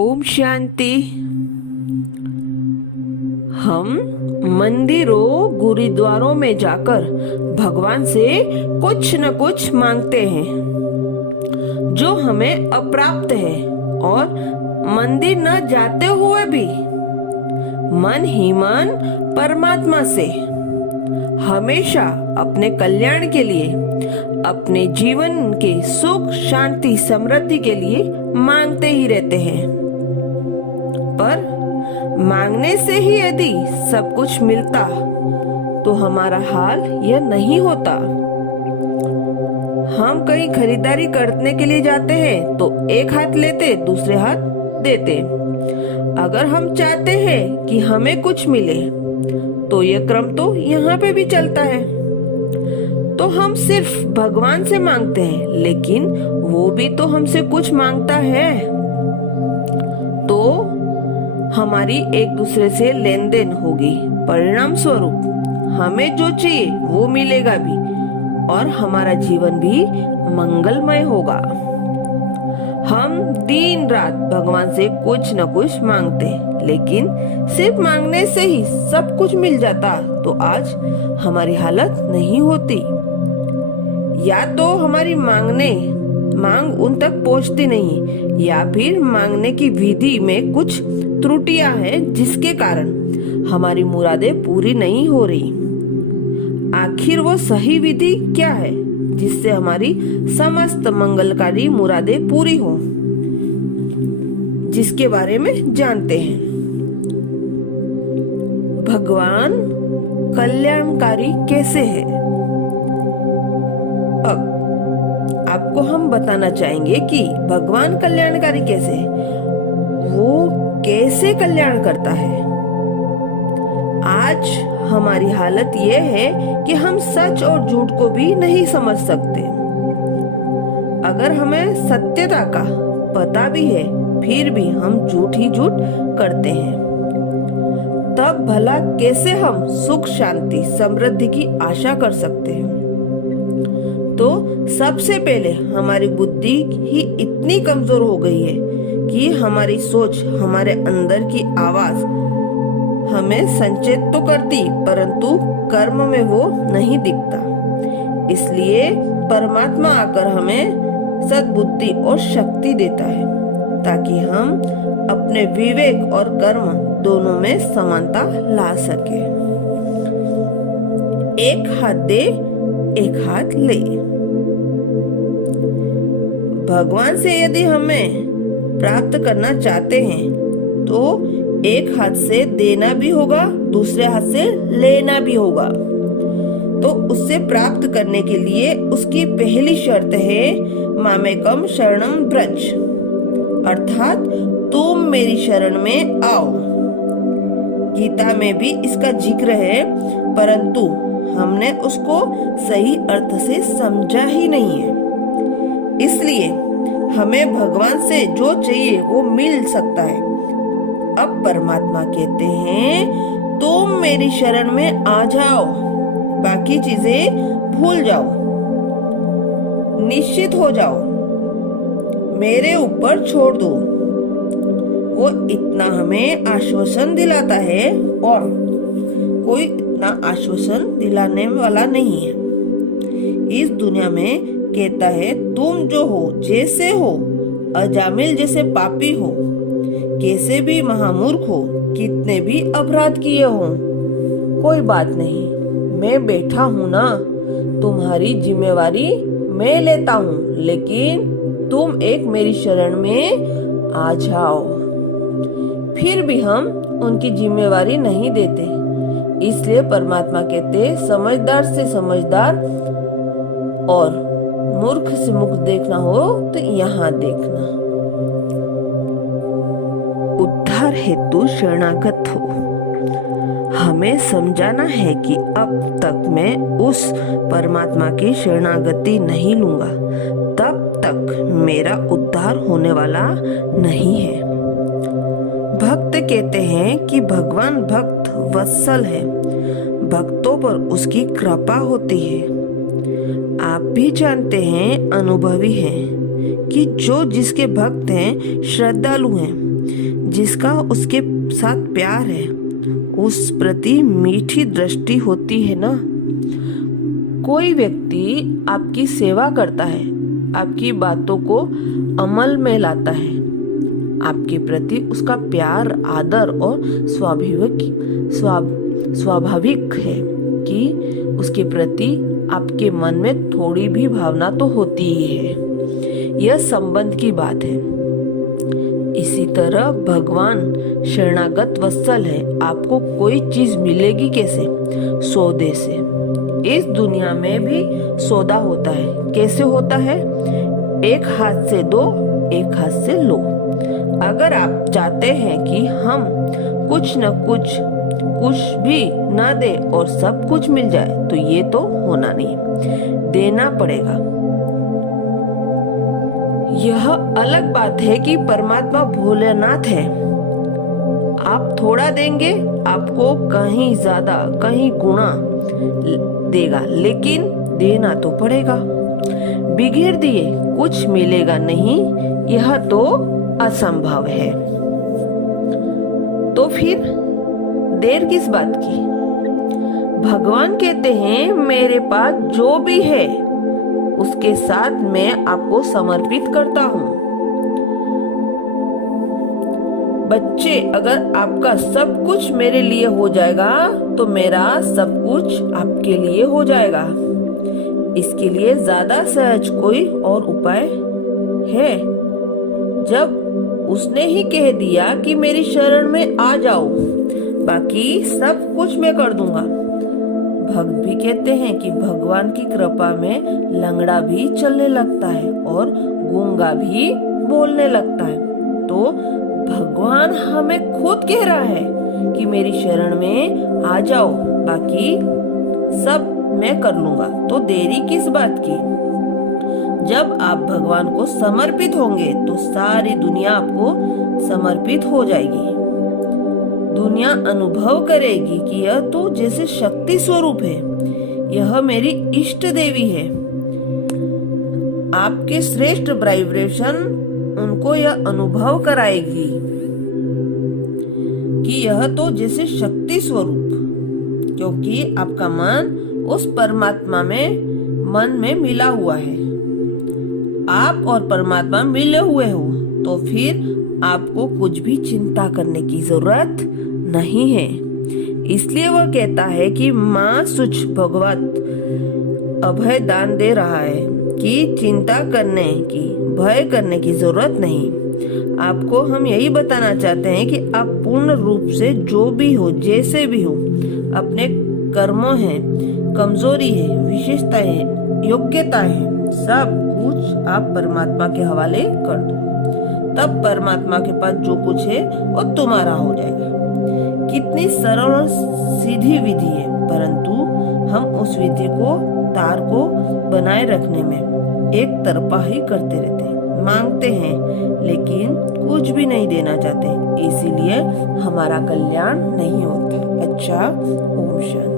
ओम शांति। हम मंदिरों गुरुद्वारों में जाकर भगवान से कुछ न कुछ मांगते हैं जो हमें अप्राप्त है, और मंदिर न जाते हुए भी मन ही मन परमात्मा से हमेशा अपने कल्याण के लिए, अपने जीवन के सुख शांति समृद्धि के लिए मांगते ही रहते हैं। पर मांगने से ही यदि सब कुछ मिलता तो हमारा हाल यह नहीं होता। हम कहीं खरीदारी करने के लिए जाते हैं तो एक हाथ लेते दूसरे हाथ देते। अगर हम चाहते हैं कि हमें कुछ मिले तो यह क्रम तो यहाँ पे भी चलता है। तो हम सिर्फ भगवान से मांगते हैं, लेकिन वो भी तो हमसे कुछ मांगता है। तो हमारी एक दूसरे से लेन देन होगी। परिणाम स्वरूप हमें जो चाहिए वो मिलेगा भी, और हमारा जीवन भी मंगलमय होगा। हम दिन रात भगवान से कुछ न कुछ मांगते हैं, लेकिन सिर्फ मांगने से ही सब कुछ मिल जाता तो आज हमारी हालत नहीं होती। या तो हमारी मांग उन तक पहुंचती नहीं, या फिर मांगने की विधि में कुछ त्रुटियां हैं जिसके कारण हमारी मुरादें पूरी नहीं हो रही। आखिर वो सही विधि क्या है जिससे हमारी समस्त मंगलकारी मुरादें पूरी हो, जिसके बारे में जानते हैं। भगवान कल्याणकारी कैसे है? अब आपको हम बताना चाहेंगे कि भगवान कल्याणकारी कैसे है। वो कैसे कल्याण करता है। आज हमारी हालत ये है कि हम सच और झूठ को भी नहीं समझ सकते। अगर हमें सत्यता का पता भी है फिर भी हम झूठ ही झूठ करते हैं। तब भला कैसे हम सुख शांति समृद्धि की आशा कर सकते हैं? तो सबसे पहले हमारी बुद्धि ही इतनी कमजोर हो गई है कि हमारी सोच, हमारे अंदर की आवाज हमें संचेत तो करती, परंतु कर्म में वो नहीं दिखता। इसलिए परमात्मा आकर हमें सद्बुद्धि और शक्ति देता है, ताकि हम अपने विवेक और कर्म दोनों में समानता ला सके। एक हाथ दे, एक हाथ ले। भगवान से यदि हमें प्राप्त करना चाहते हैं तो एक हाथ से देना भी होगा, दूसरे हाथ से लेना भी होगा। तो उससे प्राप्त करने के लिए उसकी पहली शर्त है मामेकम शरणम ब्रज, अर्थात तुम मेरी शरण में आओ। गीता में भी इसका जिक्र है, परंतु हमने उसको सही अर्थ से समझा ही नहीं है। इसलिए हमें भगवान से जो चाहिए वो मिल सकता है। अब परमात्मा कहते हैं तुम मेरी शरण में आ जाओ, बाकी चीजें भूल जाओ, निश्चित हो जाओ, मेरे ऊपर छोड़ दो। वो इतना हमें आश्वासन दिलाता है, और कोई इतना आश्वासन दिलाने वाला नहीं है इस दुनिया में। कहता है तुम जो हो, जैसे हो, अजामिल जैसे पापी हो, कैसे भी महामूर्ख हो, कितने भी अपराध किए हो, कोई बात नहीं, मैं बैठा हूँ ना, तुम्हारी जिम्मेवारी मैं लेता हूँ, लेकिन तुम एक मेरी शरण में आ जाओ। फिर भी हम उनकी जिम्मेवारी नहीं देते। इसलिए परमात्मा कहते समझदार से समझदार और मूर्ख से मुख देखना हो तो यहाँ देखना। उद्धार हेतु शरणागत हो। हमें समझाना है कि अब तक मैं उस परमात्मा की शरणागति नहीं लूंगा, तब तक मेरा उद्धार होने वाला नहीं है। भक्त कहते हैं कि भगवान भक्त वत्सल है, भक्तों पर उसकी कृपा होती है। आप भी जानते हैं, अनुभवी हैं कि जो जिसके भक्त हैं, श्रद्धालु हैं, जिसका उसके साथ प्यार है, उस प्रति मीठी दृष्टि होती है ना। कोई व्यक्ति आपकी सेवा करता है, आपकी बातों को अमल में लाता है, आपके प्रति उसका प्यार, आदर और स्वाभाविक है कि उसके प्रति आपके मन में थोड़ी भी भावना तो होती ही है। यह संबंध की बात है। इसी तरह भगवान शरणागत वत्सल है। आपको कोई चीज मिलेगी कैसे? सौदे से। इस दुनिया में भी सौदा होता है। कैसे होता है? एक हाथ से दो, एक हाथ से लो। अगर आप चाहते हैं कि हम कुछ न कुछ भी ना दे और सब कुछ मिल जाए, तो ये तो होना नहीं, देना पड़ेगा। यह अलग बात है कि परमात्मा भोलेनाथ है। आप थोड़ा देंगे, आपको कहीं ज्यादा, कहीं गुणा देगा, लेकिन देना तो पड़ेगा। बिगड़ दिए कुछ मिलेगा नहीं, यह तो असंभव है। तो फिर देर किस बात की? भगवान कहते हैं, मेरे पास जो भी है उसके साथ मैं आपको समर्पित करता हूँ। बच्चे, अगर आपका सब कुछ मेरे लिए हो जाएगा तो मेरा सब कुछ आपके लिए हो जाएगा। इसके लिए ज्यादा सहज कोई और उपाय है? जब उसने ही कह दिया कि मेरी शरण में आ जाओ, बाकी सब कुछ मैं कर दूंगा। भक्त भी कहते हैं कि भगवान की कृपा में लंगड़ा भी चलने लगता है और गूंगा भी बोलने लगता है। तो भगवान हमें खुद कह रहा है कि मेरी शरण में आ जाओ, बाकी सब मैं कर लूंगा। तो देरी किस बात की? जब आप भगवान को समर्पित होंगे तो सारी दुनिया आपको समर्पित हो जाएगी। दुनिया अनुभव करेगी कि यह तो जैसे शक्ति स्वरूप है, यह मेरी इष्ट देवी है। आपके श्रेष्ठ वाइब्रेशन उनको यह अनुभव कराएगी कि यह तो जैसे शक्ति स्वरूप, क्योंकि आपका मन उस परमात्मा में मन में मिला हुआ है। आप और परमात्मा मिले हुए हो, तो फिर आपको कुछ भी चिंता करने की जरूरत नहीं है। इसलिए वह कहता है कि माँ सुच भगवत अभय दान दे रहा है कि चिंता करने की, भय करने की जरूरत नहीं। आपको हम यही बताना चाहते हैं कि आप पूर्ण रूप से जो भी हो, जैसे भी हो, अपने कर्मों हैं, कमजोरी है, विशेषता है, योग्यता है, सब कुछ आप परमात्मा के हवाले कर दो। तब परमात्मा के पास जो कुछ है वो तुम्हारा हो जाएगा। कितनी सरल और सीधी विधि है, परंतु हम उस विधि को, तार को बनाए रखने में एक तरफा ही करते रहते हैं। मांगते हैं लेकिन कुछ भी नहीं देना चाहते, इसीलिए हमारा कल्याण नहीं होता। अच्छा, ओम शांति।